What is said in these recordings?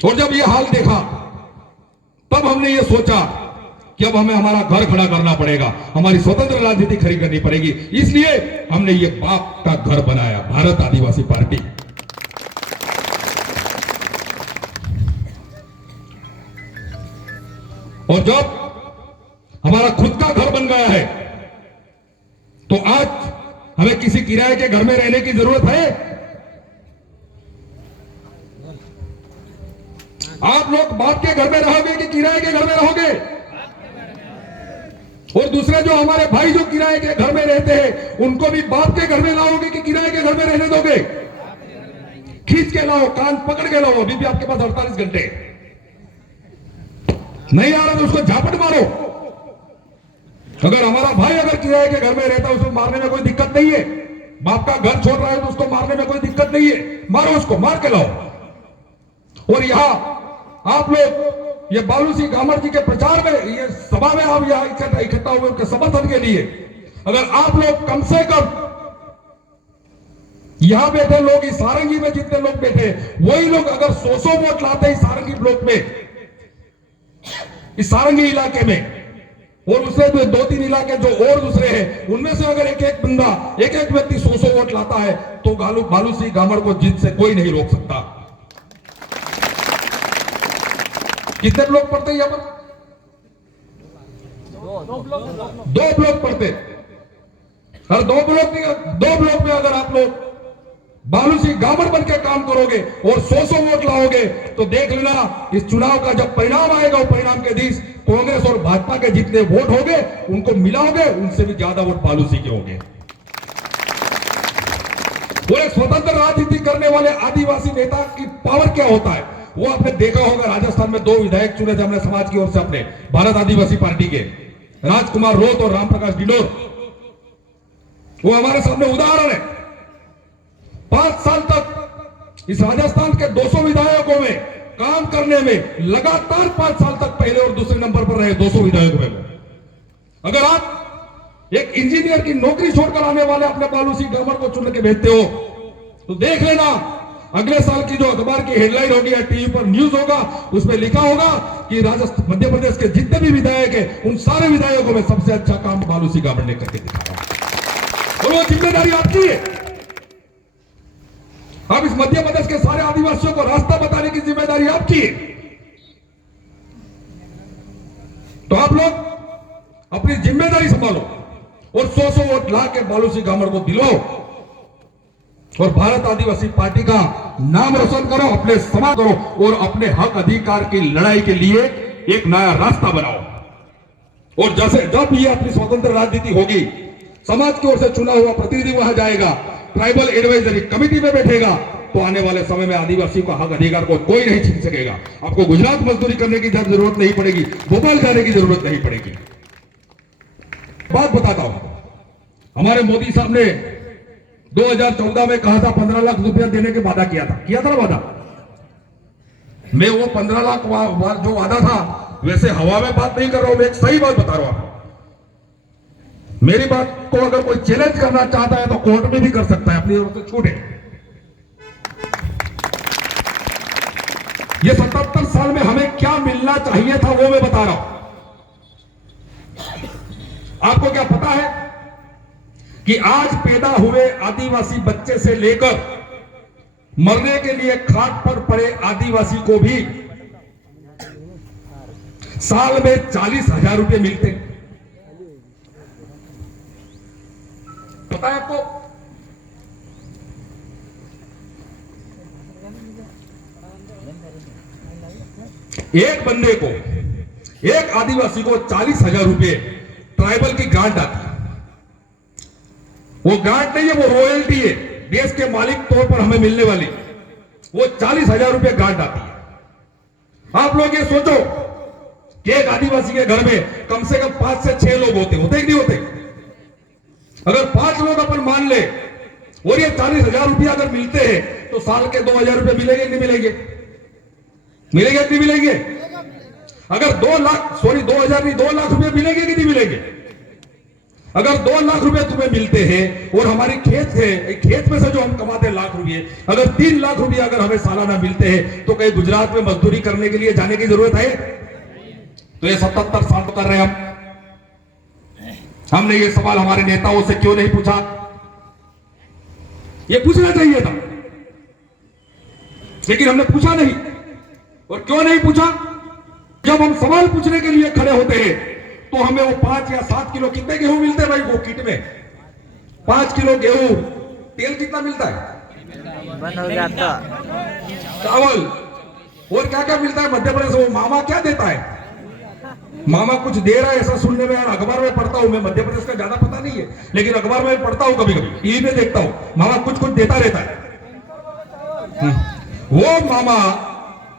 और जब ये हाल देखा तब हमने ये सोचा कि अब हमें हमारा घर खड़ा करना पड़ेगा, हमारी स्वतंत्र राजनीति खड़ी करनी पड़ेगी। इसलिए हमने ये बाप का घर बनाया, भारत आदिवासी पार्टी। और जब हमारा खुद का घर बन गया है तो आज हमें किसी किराए के घर में रहने की जरूरत है? आप लोग बाप के घर में रहोगे कि किराए के घर में रहोगे? और दूसरे जो हमारे भाई जो किराए के घर में रहते हैं उनको भी बाप के घर में लाओगे कि किराए के घर में रहने दोगे? खींच के लाओ, कान पकड़ के लाओ। अभी भी आपके पास 48 घंटे। नहीं आ रहा तो उसको झापट मारो। अगर हमारा भाई अगर किराए के घर में रहता है उसको मारने में कोई दिक्कत नहीं है। बाप का घर छोड़ रहा है तो उसको मारने में कोई दिक्कत नहीं है। मारो उसको, मार के लाओ। और यहां आप लोग ये बालू सिंह गामर जी के प्रचार में, ये सभा में आप यहां इकट्ठा हुए उनके समर्थन के लिए, अगर आप लोग कम से कम यहां बैठे लोग, इस सारंगी में जितने लोग बैठे वही लोग अगर 100 वोट लाते हैं सारंगी ब्लॉक में, इस सारंगी इलाके में, और उससे जो 2-3 इलाके जो और दूसरे हैं उनमें से अगर एक एक बंदा, एक एक व्यक्ति 100 वोट लाता है तो बालू सिंह गामर को जीत से कोई नहीं रोक सकता। कितने ब्लॉक पड़ते हैं यहां पर? 2 ब्लॉक पड़ते। और 2 ब्लॉक में अगर आप लोग बालू सिंह गामर बन के काम करोगे और 100 वोट लाओगे तो देख लेना इस चुनाव का जब परिणाम आएगा, वो परिणाम के दिन कांग्रेस और भाजपा के जितने वोट होंगे उनको मिलाओगे, उनसे भी ज्यादा वोट बालू सिंह के होंगे। वो एक स्वतंत्र राजनीति करने वाले आदिवासी नेता की पावर क्या होता है वो आपने देखा होगा। राजस्थान में 2 विधायक चुने थे हमने समाज की ओर से, अपने भारत आदिवासी पार्टी के, राजकुमार रोत और रामप्रकाश डिंडोर। वो हमारे सामने उदाहरण है। 5 साल तक इस राजस्थान के 200 विधायकों में काम करने में लगातार 5 साल तक पहले और दूसरे नंबर पर रहे 200 विधायकों में। अगर आप एक इंजीनियर की नौकरी छोड़कर आने वाले अपने बालू सिंह गामर को चुन के भेजते हो तो देख लेना अगले साल की जो अखबार की हेडलाइन होगी या टीवी पर न्यूज होगा उसमें लिखा होगा कि राजस्थान, मध्य प्रदेश के जितने भी विधायक हैं उन सारे विधायकों में सबसे अच्छा काम बालू सिंह गामर ने करके दिखाया। और वो जिम्मेदारी आपकी है। अब इस मध्य प्रदेश के सारे आदिवासियों को रास्ता बताने की जिम्मेदारी आपकी है। तो आप लोग अपनी जिम्मेदारी संभालो और 100 वोट ला के बालू सिंह गामर को दिलाओ और भारत आदिवासी पार्टी का नाम रोशन करो, अपने समाज करो और अपने हक अधिकार की लड़ाई के लिए एक नया रास्ता बनाओ। और जैसे जब ये अपनी स्वतंत्र राजनीति होगी, समाज की ओर से चुना हुआ प्रतिनिधि वहां जाएगा, ट्राइबल एडवाइजरी कमेटी में बैठेगा, तो आने वाले समय में आदिवासी का हक अधिकार को कोई नहीं छीन सकेगा। आपको गुजरात मजदूरी करने की जरूरत नहीं पड़ेगी, भोपाल जाने की जरूरत नहीं पड़ेगी। बात बताता हूं, हमारे मोदी साहब ने 2014 में कहा था 15 लाख रुपया देने के वादा किया था ना वादा। मैं वो 15 लाख जो वादा था वैसे हवा में बात नहीं कर रहा हूं, मैं एक सही बात बता रहा हूं। मेरी बात को अगर कोई चैलेंज करना चाहता है तो कोर्ट में भी कर सकता है, अपनी ओर से छूट है। ये 77 साल में हमें क्या मिलना चाहिए था वो मैं बता रहा हूं। आपको क्या पता है कि आज पैदा हुए आदिवासी बच्चे से लेकर मरने के लिए खाट पर पड़े आदिवासी को भी साल में 40,000 रुपए मिलते हैं। पता है आपको? एक बंदे को, एक आदिवासी को 40,000 रुपए ट्राइबल की ग्रांट आती है। वो ग्रांट नहीं है, वो रॉयल्टी है, देश के मालिक तौर पर हमें मिलने वाली। वो 40,000 रुपए ग्रांट आती है। आप लोग ये सोचो कि एक आदिवासी के घर में कम से कम 5 से 6 लोग होते कि नहीं होते? अगर 5 लोग अपन मान ले और ये 40,000 रुपया अगर मिलते हैं तो साल के 2,000 रुपए मिलेंगे नहीं मिलेंगे? मिलेंगे नहीं मिलेंगे? अगर 2 लाख, सॉरी 2,000 नहीं, 2 लाख रुपए मिलेंगे कि नहीं मिलेंगे? अगर 2 लाख रुपए तुम्हें मिलते हैं और हमारी खेत में से जो हम कमाते हैं लाख रुपए, अगर 3 लाख रुपए अगर हमें सालाना मिलते हैं तो कहीं गुजरात में मजदूरी करने के लिए जाने की जरूरत है? तो ये 77 साल तो कर रहे हैं हमने ये सवाल हमारे नेताओं से क्यों नहीं पूछा? ये पूछना चाहिए था, लेकिन हमने पूछा नहीं। और क्यों नहीं पूछा? जब हम सवाल पूछने के लिए खड़े होते हैं तो हमें वो 5 या 7 किलो, कितने गेहूं मिलते हैं भाई वो किट में? 5 किलो गेहूं, तेल कितना मिलता है? बंद हो जाता। चावल और क्या क्या मिलता है मध्य प्रदेश? वो मामा क्या देता है? मामा कुछ दे रहा है ऐसा सुनने में, अखबार में पढ़ता हूं मैं, मध्य प्रदेश का ज्यादा पता नहीं है लेकिन अखबार में पढ़ता हूं, कभी कभी टीवी में देखता हूं, मामा कुछ कुछ देता रहता है। वो मामा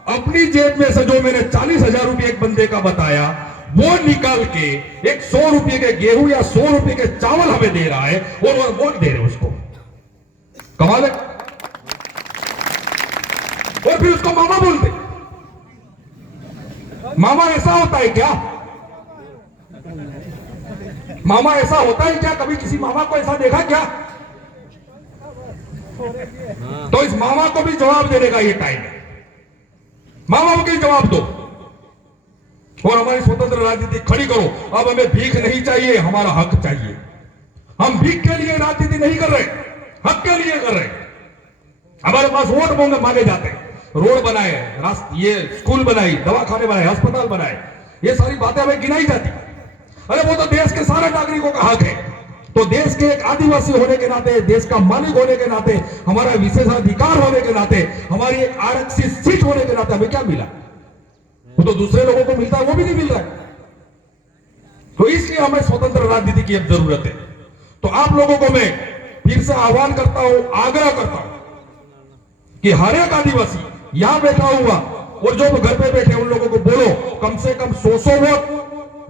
अपनी जेब में से जो मैंने 40,000 रुपये एक बंदे का बताया, वो निकाल के एक 100 रुपये के गेहूं या 100 रुपये के चावल हमें दे रहा है और वोट दे रहे उसको। कमाल है। और फिर उसको मामा बोलते। मामा ऐसा होता है क्या? मामा ऐसा होता है क्या? कभी किसी मामा को ऐसा देखा क्या? तो इस मामा को भी जवाब देने का ये टाइम है। मामा को भी जवाब दो और हमारी स्वतंत्र राजनीति खड़ी करो। अब हमें भीख नहीं चाहिए, हमारा हक चाहिए। हम भीख के लिए राजनीति नहीं कर रहे, हक के लिए कर रहे। हमारे पास वोट मांगे जाते हैं, रोड बनाए, ये स्कूल बनाई, दवाखाने बनाए, अस्पताल बनाए, ये सारी बातें हमें गिनाई जाती। अरे वो तो देश के सारे नागरिकों का हक है। तो देश के एक आदिवासी होने के नाते, देश का मालिक होने के नाते, हमारा विशेषाधिकार होने के नाते, हमारी एक आरक्षित सीट होने के नाते हमें क्या मिला? वो तो दूसरे लोगों को मिलता है, वो भी नहीं मिल रहा है। तो इसलिए हमें स्वतंत्र राजनीति की अब जरूरत है। तो आप लोगों को मैं फिर से आह्वान करता हूं, आग्रह करता हूं कि हर एक आदिवासी यहां बैठा हुआ और जो घर पे बैठे उन लोगों को बोलो कम से कम 100 वोट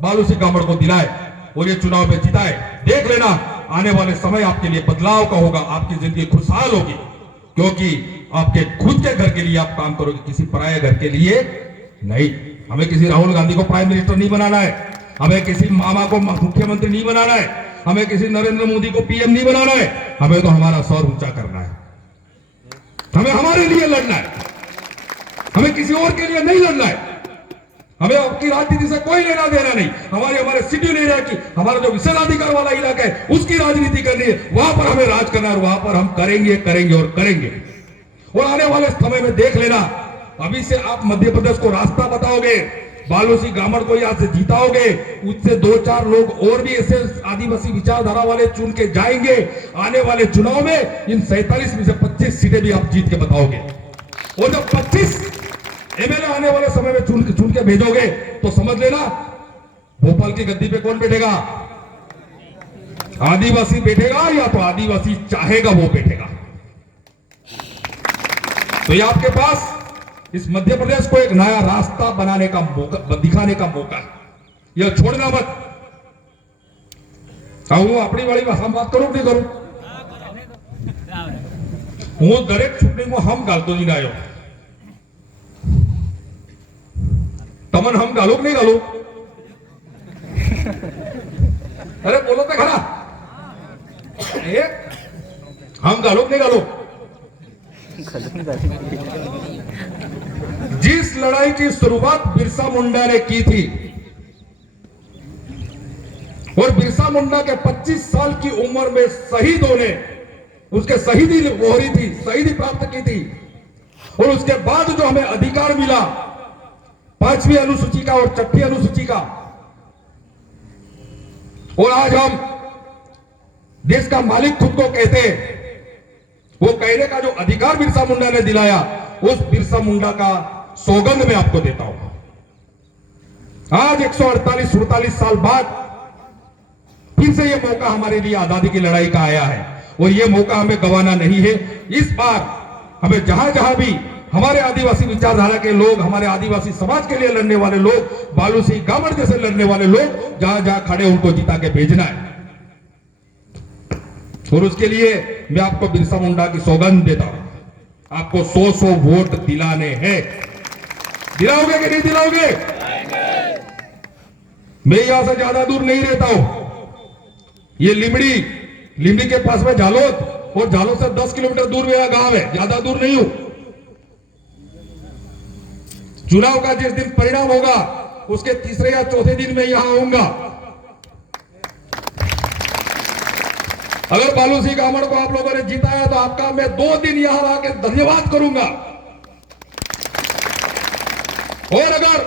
बालू सिंह गामड़ को दिलाए और ये चुनाव में जिताए। देख लेना आने वाले समय आपके लिए बदलाव का होगा, आपकी जिंदगी खुशहाल होगी, क्योंकि आपके खुद के घर के लिए आप काम करोगे, किसी पराये घर के लिए नहीं। हमें किसी राहुल गांधी को प्राइम मिनिस्टर नहीं बनाना है, हमें किसी मामा को मुख्यमंत्री नहीं बनाना है, हमें किसी नरेंद्र मोदी को पीएम नहीं बनाना है। हमें तो हमारा सौर ऊंचा करना है, हमें हमारे लिए लड़ना है, हमें किसी और के लिए नहीं लड़ना है। हमें आपकी राजनीति से कोई लेना देना नहीं। हमारे सिटी एरिया की, हमारा जो विशेषाधिकार वाला इलाका है उसकी राजनीति करनी है, वहां पर हमें राज करना है और वहां पर हम करेंगे करेंगे और करेंगे। और आने वाले समय में देख लेना, अभी से आप मध्य प्रदेश को रास्ता बताओगे, बालू सिंह गामड़ को यहां से जीताओगे, उससे 2-4 लोग और भी ऐसे आदिवासी विचारधारा वाले चुन के जाएंगे। आने वाले चुनाव में इन 47 में से 25 सीटें भी आप जीत के बताओगे। और जब 25 एमएलए आने वाले समय में चुन के भेजोगे तो समझ लेना भोपाल की गद्दी पे कौन बैठेगा? आदिवासी बैठेगा, या तो आदिवासी चाहेगा वो बैठेगा। तो ये आपके पास इस मध्य प्रदेश को एक नया रास्ता बनाने का मौका, दिखाने का मौका है, यह छोड़ना मत। હું આપણી વાળી ભાષામાં વાત કરું કે નહીં કરું? હું દરેક ચૂંટણીમાં હમ ગાલતો નહીં આવ્યો. તમને હમ ગાલો કે નહીં ગાલો? અરે બોલો તો ખરા, હમ ગાલો કે નહીં ગાલો? जिस लड़ाई की शुरुआत बिरसा मुंडा ने की थी और बिरसा मुंडा के 25 साल की उम्र में शहीदों ने उसके शहीदी हो रही थी, शहीदी प्राप्त की थी, और उसके बाद जो हमें अधिकार मिला 5वीं अनुसूची का और 6ठी अनुसूची का, और आज हम देश का मालिक खुद को कहते हैं, वो कहने का जो अधिकार बिरसा मुंडा ने दिलाया, उस बिरसा मुंडा का सौगंध मैं आपको देता हूं। आज 148-47 साल बाद फिर से यह मौका हमारे लिए आजादी की लड़ाई का आया है और यह मौका हमें गंवाना नहीं है। इस बार हमें जहां जहां भी हमारे आदिवासी विचारधारा के लोग, हमारे आदिवासी समाज के लिए लड़ने वाले लोग, बालू सिंह गामड़ जैसे लड़ने वाले लोग जहां जहां खड़े उनको जिता के भेजना है, और उसके लिए मैं आपको बिरसा मुंडा की सौगंध देता हूं। आपको 100 वोट दिलाने हैं। दिलाओगे कि नहीं दिलाओगे? मैं यहां से ज्यादा दूर नहीं रहता हूं, ये लिमड़ी के पास में झालोद, और झालोद से 10 किलोमीटर दूर मेरा गांव है, ज्यादा दूर नहीं हूं। चुनाव का जिस दिन परिणाम होगा उसके तीसरे या चौथे दिन मैं यहां आऊंगा। अगर बालू सिंह गामड़ को आप लोगों ने जिताया तो आपका मैं 2 दिन यहां आकर धन्यवाद करूंगा। और अगर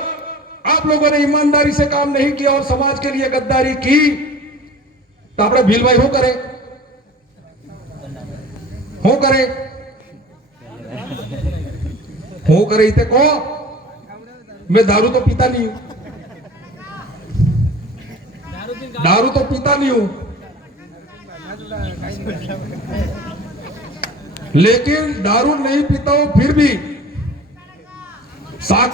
आप लोगों ने ईमानदारी से काम नहीं किया और समाज के लिए गद्दारी की तो આપણે ભીલભાઈ શું કરે इतने को मैं दारू तो पीता नहीं हूं, लेकिन दारू नहीं पीता हूं फिर भी साथ